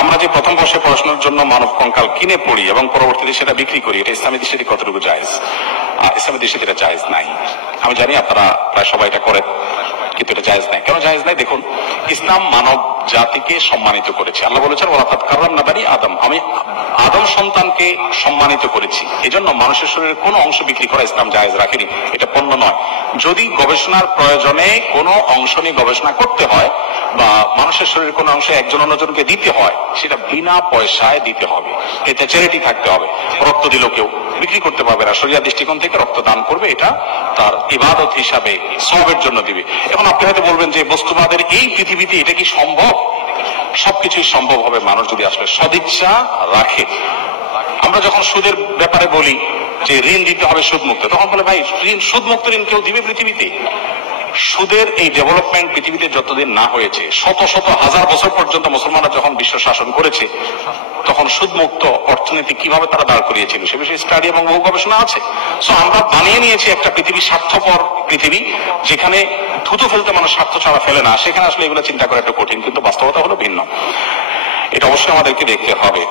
আমরা যে প্রথম বর্ষে পড়াশোনার জন্য মানব কঙ্কাল কিনে পড়ি এবং পরবর্তীতে সেটা বিক্রি করি, এটা ইসলামী দৃষ্টিতে কতটুকু জায়েজ? ইসলামী দৃষ্টিতে এটা জায়েজ নাই। আমি জানি আপনারা প্রায় সবাই এটা করেন, কিন্তু এটা জায়েজ নাই। কেন জায়েজ নাই? দেখুন, ইসলাম মানব জাতিকে সম্মানিত করেছে। আল্লাহ বলেছেন ওয়ালাকাদ কাররামনা বানি আদম, আমি আদম সন্তানকে সম্মানিত করেছি। এজন্য মানুষের শরীরের কোনো অংশ বিক্রি করা ইসলাম জায়েজ রাখেনি, এটা পণ্য নয়। যদি গবেষণার প্রয়োজনে কোনো অংশ নিয়ে গবেষণা করতে হয় বা মানুষের শরীরের কোনো অংশ একজন অন্যজনকে দিতে হয়, সেটা বিনা পয়সায় দিতে হবে, এতে চ্যারিটি থাকতে হবে। রক্ত দিল কেউ, বিক্রি করতে পারবে না, শরিয়া দৃষ্টিকোণ থেকে রক্ত দান করবে, এটা তার ইবাদত হিসাবে সওয়াবের জন্য দিবে। এখন আপনি হয়তো বলবেন যে বস্তুবাদের এই পৃথিবীতে এটা কি সম্ভব? সবকিছুই সম্ভব হবে মানুষ যদি আসলে সদিচ্ছা রাখে। আমরা যখন সুদের ব্যাপারে বলি যে ঋণ দিতে হবে সুদমুক্ত, তখন বলে ভাই সুদমুক্ত ঋণ কেউ দিবে পৃথিবীতে? সুদের এই ডেভেলপমেন্ট পৃথিবীতে যতদিন না হয়েছে, শত শত হাজার বছর পর্যন্ত মুসলমানরা যখন বিশ্ব শাসন করেছে, তখন সুদমুক্ত অর্থনীতি কিভাবে তারা দাঁড় করিয়েছিল সে বিষয়ে স্টাডি এবং বহু গবেষণা আছে। সো আমরা বানিয়ে নিয়েছি একটা পৃথিবী, স্বার্থপর পৃথিবী, যেখানে থুতু ফেলতে মানুষ স্বার্থ ছাড়া ফেলে না। সেখানে আসলে এগুলো চিন্তা করা একটু কঠিন, কিন্তু বাস্তবতা হলো ভিন্ন। এটা অবশ্যই আমাদেরকে দেখতে হবে।